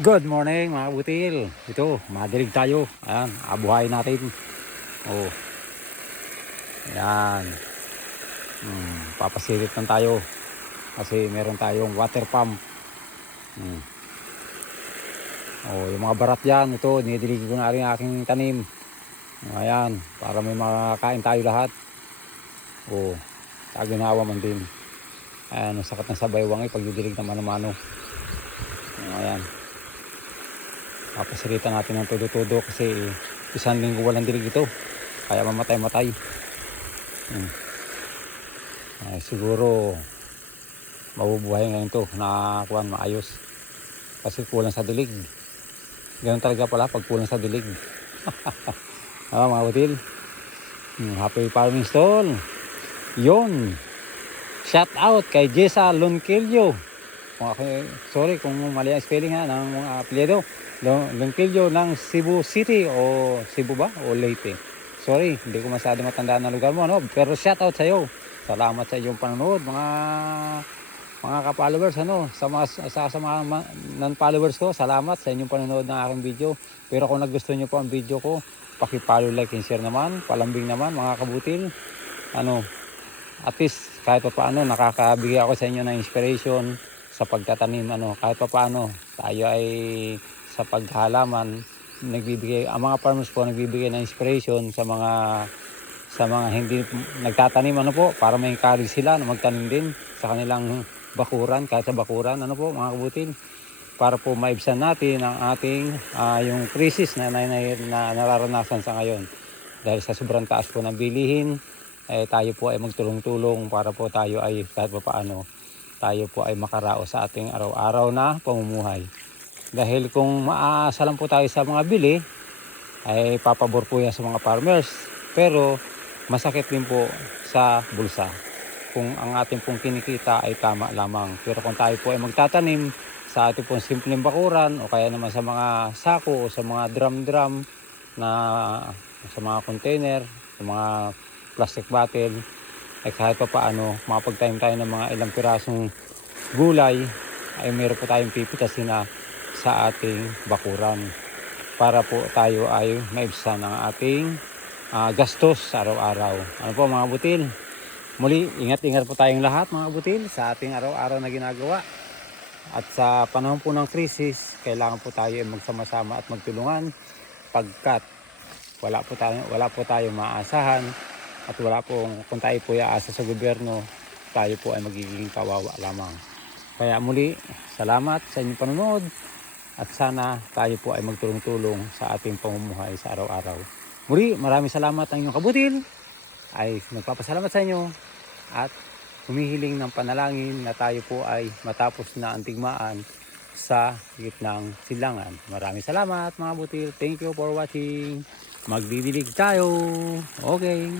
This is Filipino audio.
Good morning mga butil. Ito, madilig tayo. Ayan, abuhayin natin. Oh, ayan. Papasirit lang tayo. Kasi meron tayong water pump. Oh, yung mga barat yan, ito, dinidilig ko na rin aking tanim. Ayan, para may makakain tayo lahat. Oh, ginawa man din. Ayan, sakit ng sabaywang pag didilig ng mano-mano. Ayan. Papasiritan natin ng todo-todo kasi isang linggo walang dilig ito. Kaya mamatay-matay. Ay, siguro mabubuhay ngayon ito na kuwan maayos. Kasi kulang sa dilig. Ganun talaga pala pag kulang sa dilig. Mga butil. Happy farming stall. Yon. Shout out kay Jessa Lonquillo. Okay, sorry kung mali ang spelling ng mga apelyido. Lonquillo ng Cebu City o Cebu ba o Leyte. Sorry, hindi ko masyado matandaan ang lugar mo, no? Pero shout out sa iyo. Salamat sa iyong panonood, mga ka-followers, ano, sa mga non-followers ko. Salamat sa inyong panonood ng aking video. Pero kung nagustuhan niyo po ang video ko, paki-follow, like and share naman, palambing naman mga kabutil. Ano, at least kahit pa paano nakakabigay ako sa inyo ng inspiration sa pagtatanim, ano, kahit pa paano tayo ay sa paghalaman nagbibigay, ang mga farmers po nagbibigay ng inspiration sa mga hindi nagtatanim, ano po, para may encourage sila na magtanim din sa kanilang bakuran, kahit sa bakuran, ano po mga kabutil, para po maibsan natin ang ating yung crisis na nararanasan sa ngayon dahil sa sobrang taas po ng bilihin. Tayo po ay magtulong-tulong para po tayo ay kahit pa paano tayo po ay makaraos sa ating araw-araw na pamumuhay. Dahil kung maaasa lang po tayo sa mga bili, ay papabor po yan sa mga farmers. Pero masakit din po sa bulsa kung ang ating pong kinikita ay tama lamang. Pero kung tayo po ay magtatanim sa ating pong simpleng bakuran o kaya naman sa mga sako o sa mga drum-drum na sa mga container, sa mga plastic bottle, ay kahit pa paano makapagtanim tayo ng mga ilang pirasong gulay ay meron po tayong pipitasin na sa ating bakuran para po tayo ay maibsan ang ating gastos sa araw-araw. Ano po mga butil? Muli, ingat-ingat po tayong lahat mga butil sa ating araw-araw na ginagawa. At sa panahon po ng krisis, kailangan po tayo ay magsama-sama at magtulungan pagkat wala po tayong maaasahan. At wala pong, kung tayo po iaasa sa gobyerno, tayo po ay magiging kawawa lamang. Kaya muli, salamat sa inyong panonood at sana tayo po ay magtulong-tulong sa ating pamumuhay sa araw-araw. Muli, maraming salamat ang inyong kabutil. Ay nagpapasalamat sa inyo at humihiling ng panalangin na tayo po ay matapos na ang tigmaan sa gitnang silangan. Maraming salamat mga butil. Thank you for watching. Magdidilig tayo. Okay.